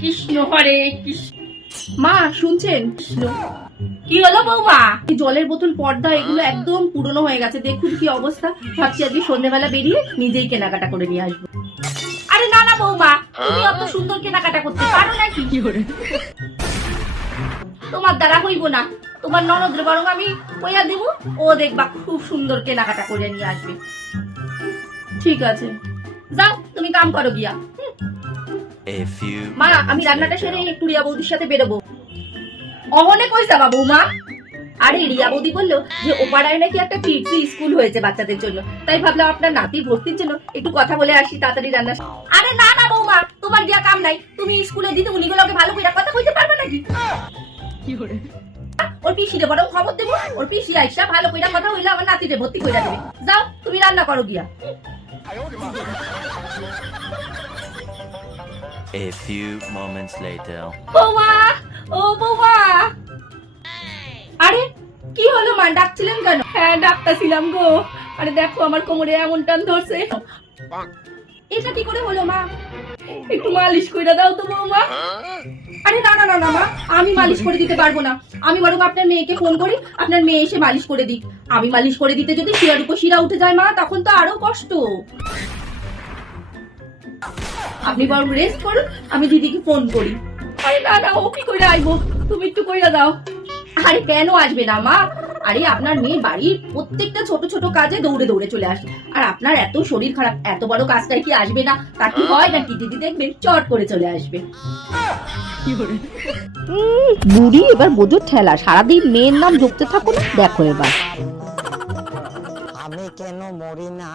কৃষ্ণ হরে কৃষ্ণ। মা শুনছেন? কৃষ্ণ। কি হলো বৌমা? এই জলের বোতল, পর্দা এগুলো একদম পুরনো হয়ে গেছে, দেখুন কি অবস্থা। ভাবছি আজকে সন্ধ্যেবেলা বেরিয়ে নিজেই কেনাকাটা করে নিয়ে আসবো। আরে না না বৌমা, তুমি অত সুন্দর কেনাকাটা করতে পারো নাকি? তোমার দ্বারা হইব না। তোমার ননদের বরং আমি কইয়া দিব, ও দেখবা খুব সুন্দর কেনাকাটা করে নিয়ে আসবে। ঠিক আছে, যাও তুমি কাম করো গিয়া। মা আমি রান্নাটা সেরে একটু রিয়া বৌদির সাথে বেরোবো। অহনে কই যাবা বৌমা? আরে রিয়া বৌদি বললো যে ও পাড়ায় নাকি একটা কিডস স্কুল হয়েছে বাচ্চাদের জন্য, তাই ভাবলাম আপনার নাতির ভর্তির জন্য একটু কথা বলে আসি, তাড়াতাড়ি রান্না। আরে না না বৌমা, তোমার গিয়া কাম নাই। তুমি স্কুলে দিতে উনিগুলোকে ভালো করে কথা কইতে পারবে নাকি? ওর পিসিরে বরং খবর দেবো, ওর পিসি আইসা ভালো কইরা কথা হইলে আমার নাতিরে ভর্তি কইরা দেবে। যাও তুমি রান্না করো গিয়া। A few moments later. বৌমা, ও বৌমা। আরে কি হলো মা, ডাকছিলেন কেন? হ্যাঁ ডাক্তারছিলাম গো। আরে দেখো আমার কোমরে এমন টান ধরছে। এটা কি করে হলো মা? একটু মালিশ কইরা দাও তো বৌমা। আরে না না না না মা, আমি মালিশ করে দিতে পারবো না। আমি বরং আপনার মেয়েকে ফোন করি, আপনার মেয়ে এসে মালিশ করে দিক। আমি মালিশ করে দিতে যদি শিরার উপর শিরা উঠে যায় মা, তখন তো আরো কষ্ট। আপনি বরং রেস্ট করুন, আমি দিদিকে ফোন করি। আরে না না, ও কি কইরা আইবো? তুমি একটু কইরা দাও। আরে কেন আসবে না মা? আরে আপনার মেয়ে বাড়ির প্রত্যেকটা ছোট ছোট কাজে দৌড়ে দৌড়ে চলে আসে, আর আপনার এত শরীর খারাপ, এত বড় কাজটাই কি আসবে না? তা কি হয় নাকি? দিদি দেখবেন চট করে চলে আসবে। বুড়ি এবার বোঝো ঠেলা, সারাদিন মেয়ের নাম জপতে থাকো না, দেখো এবার। আমি কেন মরি না?